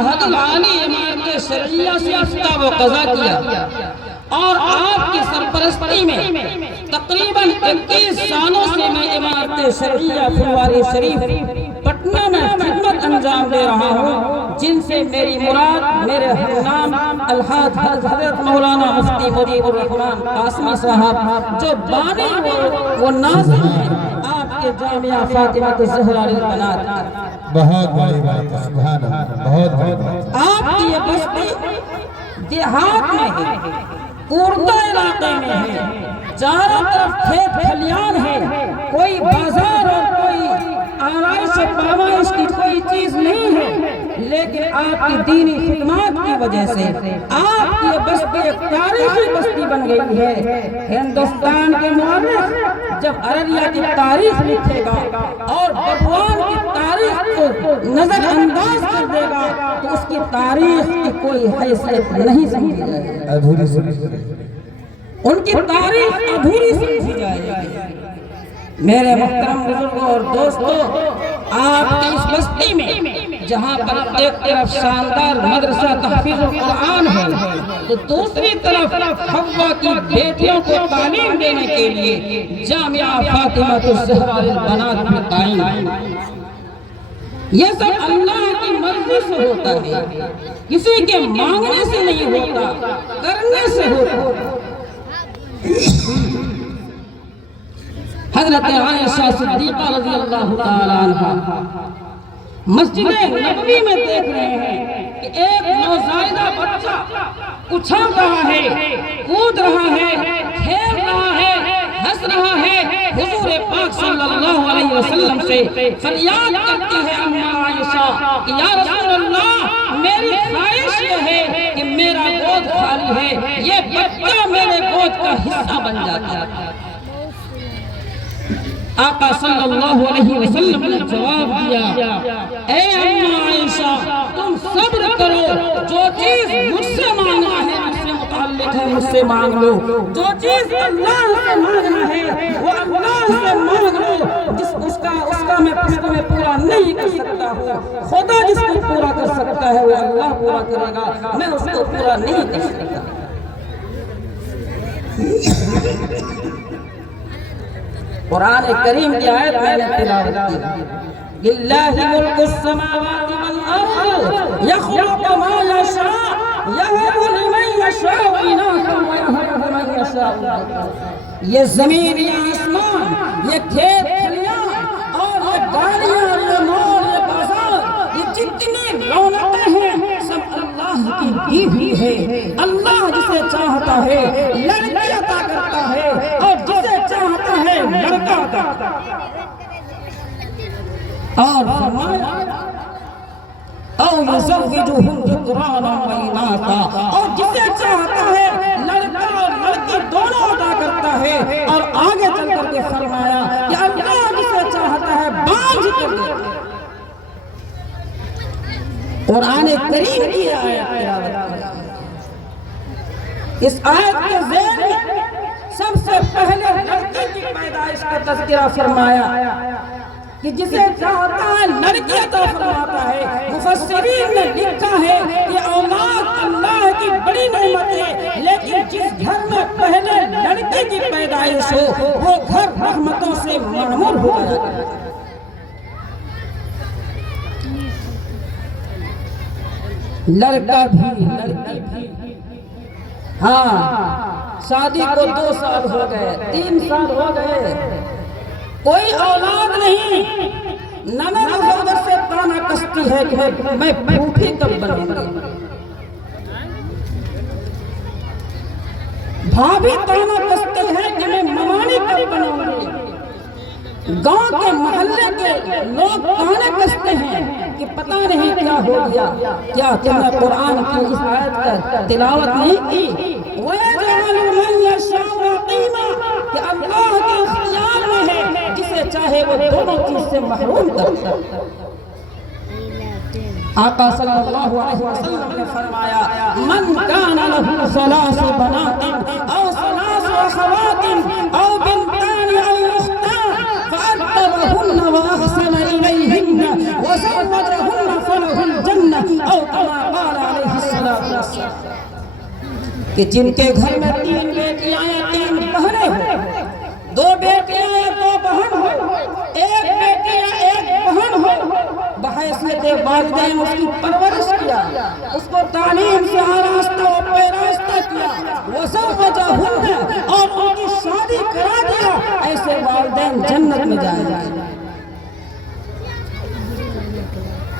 محد العالی عمارت شرعیہ سے افتاب و قضا کیا اور آپ کی سرپرستی میں تقریباً 21 سالوں سے میں عمارت شرعیہ پھلواری شریف پٹنہ میں خدمت انجام دے رہا ہوں، جن سے میری مراد میرے ہمنام الحاج حضرت مولانا مفتی مجیب الرحمن قاسمی صاحب جو بانی و ناظر ہیں آپ کے جامعہ فاطمہ الزہرا للبنات۔ بہت بڑی بات ہے، سبحان اللہ، بہت بڑی بات ہے۔ آپ کی یہ بستی دیہات میں ہے، کوردہ علاقے میں ہے، چاروں طرف کھیت کھلیان ہے، کوئی بازار اور کوئی آرائش و پامائش کی کوئی چیز نہیں ہے، لیکن آپ کی دینی خدمات کی وجہ سے آپ کی یہ بستی ایک تاریخی بستی بن گئی ہے۔ ہندوستان کے مورخ جب ارریہ کی تاریخ لکھے گا اور بھگوان کی تاریخ کو نظر انداز کر دے گا تو اس کی تاریخ کی کوئی حیثیت نہیں سمجھی جائے گی، ادھوری سمجھ گئے۔ ان کی تاریخ ادھوری سمجھی جائے گی۔ میرے محترم بزرگوں اور دوستوں، آپ کی اس بستی میں جہاں پر ایک طرف شاندار مدرسہ تحفیظ القرآن ہے تو دوسری طرف حوا کی بیٹیوں کو تعلیم دینے کے لیے جامعہ فاطمہ الزہرا للبنات بھی قائم ہے۔ یہ سب اللہ کی مرضی سے ہوتا ہے، کسی کے مانگنے سے نہیں ہوتا، کرنے سے ہوتا ہے۔ حضرت عائشہ صدیقہ رضی اللہ تعالیٰ عنہ مسجد نبوی میں دیکھ رہے ہیں کہ ایک نوزائیدہ بچہ اچھل رہا ہے، کود رہا ہے، کھیل رہا ہے، ہنس رہا ہے، حضور پاک صلی اللہ علیہ وسلم سے فریاد کرتی ہے اماں عائشہ کہ یا رسول اللہ، میری خواہش یہ ہے کہ میرا گود خالی ہے، یہ بچہ میرے گود کا حصہ بن جاتا ہے۔ آقا صلی اللہ علیہ وسلم نے جواب دیا، اے اماں عائشہ، تم صبر کرو، جو چیز مجھ سے مانگنا ہے مجھ سے متعلق ہے، مجھ سے مانگ لو، جو چیز اللہ سے مانگنا ہے وہ اللہ سے مانگ لو، اس کا میں پورا نہیں کر سکتا ہوں، خدا جس کو پورا کر سکتا ہے وہ اللہ پورا کرے گا، میں اس کو پورا نہیں کر سکتا۔ قرآن کریم کی آیت میں نے تلاوت کی، للہ ملک السماوات والارض یخلق ما یشاء یہب لمن یشاء اناثا ویہب لمن یشاء۔ یہ زمین، یہ آسمان، یہ کھیت کھلیان اور یہ گاڑیاں، یہ مال، یہ بازار، یہ جتنی رونقیں ہیں سب اللہ کی دی ہوئی ہے۔ اللہ جسے چاہتا ہے لڑکی عطا کرتا ہے اور جسے چاہتا ہے لڑکا عطا کرتا ہے۔ اور فرمایا او یزوجہم ذکرانا و اناثا، اور جسے چاہتا ہے لڑکا اور لڑکی دونوں عطا کرتا ہے، اور آگے چل کر کے فرمایا کہ اللہ جسے چاہتا ہے بانجھ کر دیتا ہے۔ قرآن کریم کی آیت، اس آیت کے ذیل میں سب سے پہلے لڑکی کی پیدائش کا تذکرہ فرمایا کہ جسے چاہتا ہے لڑکی عطا فرماتا ہے۔ مفسرین نے لکھا ہے کہ اولاد اللہ کی بڑی نعمت ہے، لیکن جس گھر میں پہلے لڑکی کی پیدائش ہو وہ گھر رحمتوں سے معمور ہو جاتا ہے۔ لڑکا بھی لڑکی بھی، ہاں شادی کو 2 سال ہو گئے، 3 سال ہو گئے، کوئی اولاد نہیں، ننند زوجہ سے تانا کستی ہے کہ میں بھوکھی کب بنوں گی، بھابھی تانا کستی ہے کہ میں ممانی کب بنوں گی، گاؤں کے محلے کے لوگ تانے کستے ہیں کہ پتہ نہیں کیا ہو گیا۔ کیا تم نے قرآن کی اس آیت کا تلاوت نہیں کی؟ وَيَجْعَلُ مَن يَشَاءُ عَقِيمًا، کہ اللہ کے اختیار میں ہے، جسے چاہے وہ دونوں چیز سے محروم کرتا ہے۔ آقا صلی اللہ علیہ وسلم نے فرمایا من کان لہ ثلاث بنات او ثلاث اخوات او بنتان او اختان فأدبهن وأحسن إليهن وزوجهن فله الجنة او کما قال علیہ السلام کہ جن کے گھر میں 3 بیٹیاں یا 3 بہنیں ہوں، 2 بیٹیاں یا 2 بہن ہو، 1 بیٹی یا 1 بہن ہو، بحیثیت والدین اس کی پرورش کیا، اس کو تعلیم سے آراستہ و پیراستہ کیا، وزوجہن اور ان کی شادی کرا دیا، ایسے والدین جنت میں جائیں گے۔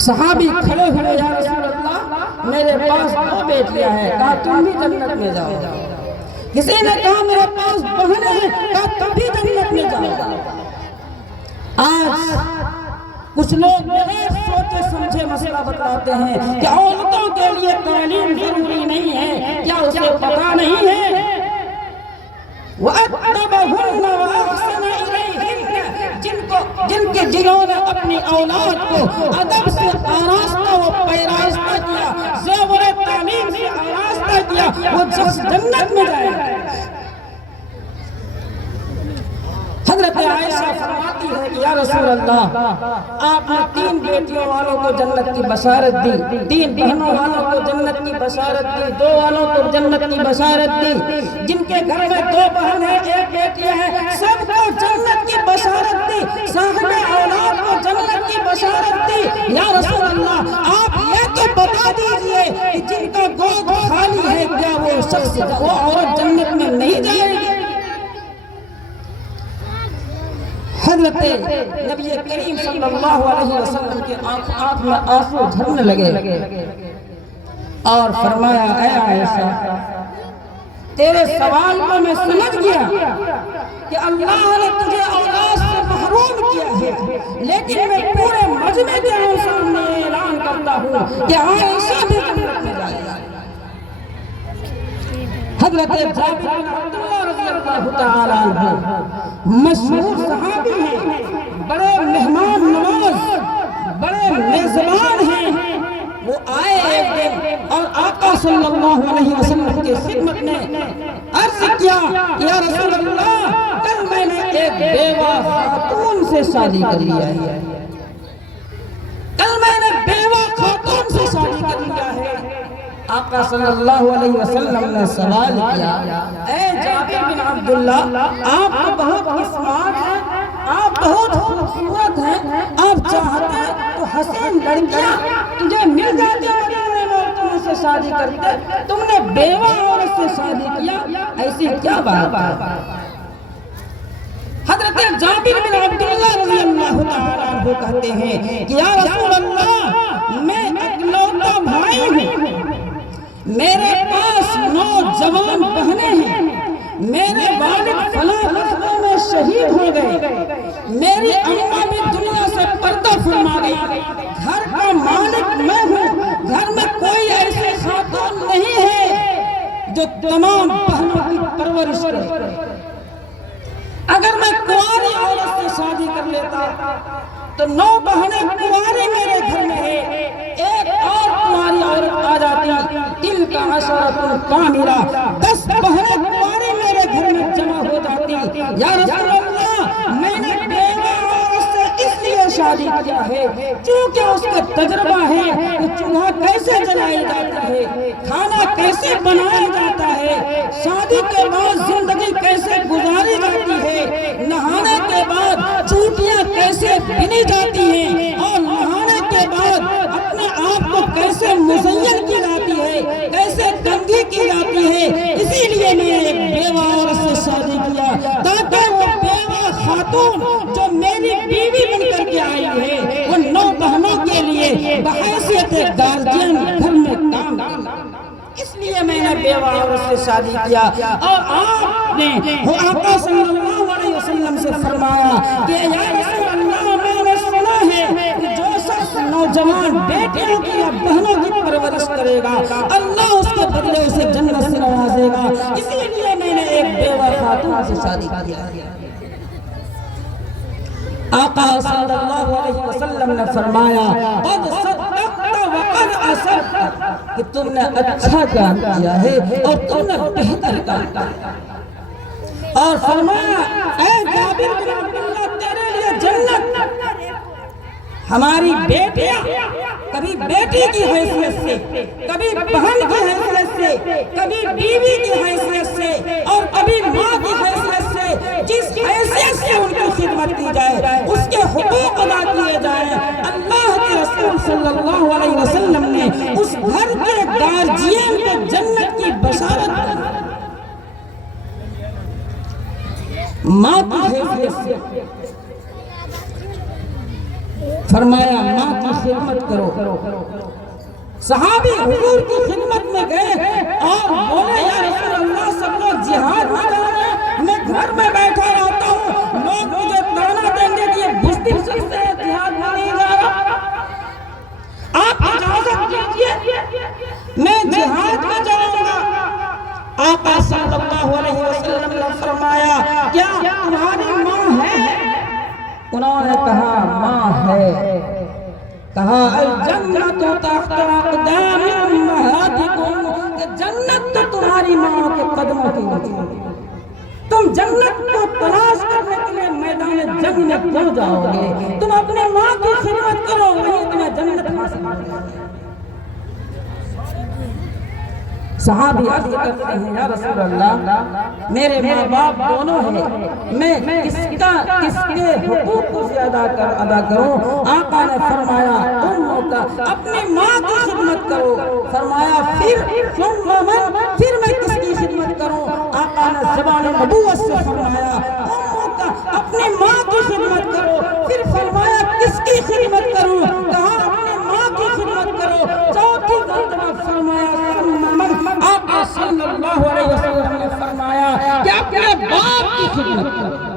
صحابی کھڑے ہوئے، یا رسول اللہ میرے پاس 2 بیٹیاں ہیں، کہا تم بھی جنت میں جاؤ۔ کسی نے کہا میرے پاس بہنیں ہیں، کہا تم بھی جنت میں جاؤ۔ آج کچھ لوگ بغیر سوچے سمجھے مسئلہ بتلاتے ہیں کہ عورتوں کے لیے تعلیم ضروری نہیں ہے، کیا اسے پتا نہیں ہے؟ وَأَدَّبَهُنَّ وَأَحْسَنَ إِلَيْهِنَّ جنہوں نے اپنی اولاد کو ادب سے آراستہ و پیراستہ کیا، زیور تعلیم سے آراستہ کیا، وہ شخص جنت میں جائے گا۔ حضرت عائشہ فرماتی ہے کہ یا رسول اللہ آپ نے 3 بیٹیوں والوں کو جنت کی بشارت دی، 3 بہنوں والوں کو جنت کی بشارت دی، 2 والوں کو جنت کی بشارت دی، جن کے گھر میں 2 بہن ہیں 1 بیٹی ہے، سب کو جنت کی بشارت دی، صاحب اولاد کو جنت کی بشارت دی۔ یا رسول اللہ آپ یہ تو بتا دیجئے کہ جن کا گود خالی ہے کیا وہ شخص وہ عورت جنت میں نہیں جائے گی؟ حضرت نبی کریم صلی اللہ علیہ وسلم کے آنکھ میں آنسو جھرنے لگے اور فرمایا اے عائشہ تیرے سوال کو میں سمجھ گیا کہ اللہ نے تجھے اولاد سے محروم کیا ہے، لیکن میں پورے مجمع کے سامنے اعلان کرتا ہوں کہ عائشہ بھی جنت میں جائے گی۔ حضرت جابر بن عبداللہ رضی اللہ تعالیٰ عنہ مشہور صحابی ہیں، بڑے مہمان نواز، بڑے میزبان ہیں۔ وہ آئے ایک دن اور آقا صلی اللہ علیہ وسلم کی خدمت میں عرض کیا یا رسول اللہ کل میں نے ایک بیوہ خاتون سے شادی کر لیا ہے، کل میں نے بیوہ خاتون سے شادی کر لیا ہے۔ آقا صلی اللہ علیہ وسلم نے سوال کیا اے جابر بن عبداللہ آپ تو بہت اسمارٹ ہیں، آپ بہت خوبصورت ہیں، آپ چاہتے ہیں تو حسین لڑکیاں تجھے مل جاتی مدینے میں اور تم سے شادی کرتے، تم نے بیوہ عورت سے شادی کیا، ایسی کیا بات ہے؟ حضرت جابر بن عبداللہ رضی اللہ تعالیٰ عنہ کہتے ہیں کہ یا رسول اللہ میں اکلوتا بھائی ہوں، میرے پاس 9 جوان بہنیں ہیں، میرے والد فلاں غزوے میں شہید ہو گئے، میری اماں بھی دنیا سے پردہ فرما گئی، گھر کا مالک میں ہوں، گھر میں کوئی ایسی خاتون نہیں ہے جو تمام بہنوں کی پرورش کرے۔ اگر میں کنواری عورت سے شادی کر لیتا تو 9 بہنیں کنواری میرے گھر میں ہیں، ایک اور کنواری عورت آ جاتی، دل کا عشرۃ کاملہ 10 بہنیں کنواری میرے گھر میں جمع ہو جاتی۔ یا رسول اللہ میں نے بیوہ عورت سے اس لیے شادی کیا ہے چونکہ اس کا تجربہ ہے کہ چولہا کیسے جلائی جاتی ہے، کھانا کیسے بنایا جاتا ہے، شادی کے بعد زندگی کیسے گزاری جاتی ہے، نہانے کے بعد چوٹیاں کیسے بنی جاتی ہیں، اور نہانے کے بعد اپنے آپ کو کیسے مزین کی جاتی ہے، کیسے کنگھی کی جاتی ہے۔ اسی لیے میں نے ایک بیوہ عورت سے شادی کیا تاکہ وہ بیوہ خاتون جو میری بیوی بن کر کے آئی ہے وہ 9 بہنوں کے لیے بحیثیت گارجین گھر میں کام کرے، اس لیے میں نے بیوہ عورت سے شادی کیا۔ اور آپ نے آقا صلی اللہ علیہ وسلم سے فرمایا کہ یا رسول اللہ میں نے سنا ہے کہ جو شخص نوجوان بیٹیوں کی یا بہنوں کی پرورش کرے گا اللہ اس کے بدلے اسے جنت سے نوازے گا، اسی لیے میں نے ایک بیوہ خاتون سے شادی کیا۔ آقا صلی اللہ علیہ وسلم نے فرمایا قد صدقت وقد اصبت کہ تم نے اچھا کام کیا ہے اور تم نے بہتر کام کیا، اور فرمایا اے جابر بن عبداللہ تیرے لیے جنت، ہماری بیٹیاں کبھی بیٹی کی حیثیت سے، کبھی بہن کی حیثیت سے، کبھی بیوی کی حیثیت سے اور کبھی ماں کی حیثیت سے، جس حیثیت سے ان کی خدمت کی جائے، اس کے حقوق ادا کیے جائیں۔ اللہ کے رسول صلی اللہ علیہ وسلم نے اس گھر کے گارجین کو جنت کی بشارت دی۔ ماں کی حیثیت سے فرمایا ماں کی خدمت کرو۔ صحابی حضور کی خدمت میں گئے اور بولے یا رسول اللہ سب لوگ جہاد میں جا رہے ہیں، میں گھر میں بیٹھا رہتا ہوں، لوگ مجھے تانا دیں گے کہ یہ بزدل شخص ہے، جہاد میں نہیں جا رہا، آپ اجازت دیجیے میں جہاد میں جاؤں گا۔ آقا صلی اللہ علیہ وسلم نے فرمایا کیا تمہاری ماں ہے؟ انہوں نے کہا ماں ہے۔ کہا الجنت تحت اقدام امہاتکم، کہ جنت تو تمہاری ماں کے قدموں کے نیچے، تم جنت کو تلاش کرنے کے لیے میدان جنگ میں کیوں جاؤ گے؟ تم اپنے ماں کی خدمت کرو، وہیں تمہیں جنت حاصل ہو جائے گی۔ صحابی عرض کرتے ہیں یا رسول اللہ میرے ماں باپ دونوں ہیں، میں کس کے حقوق کو زیادہ ادا کروں؟ آقا نے فرمایا امک، اپنی ماں کی خدمت کرو۔ فرمایا پھر میں کس کی خدمت کروں؟ آقا نے زبان نبوت سے فرمایا امک، اپنی ماں کی خدمت کرو۔ پھر فرمایا کس کی خدمت کروں؟ کہا اپنی ماں کی خدمت کرو۔ چوتھی مرتبہ فرمایا آقا صلی اللہ علیہ وسلم نے فرمایا کہ اپنے باپ کی خدمت کرو۔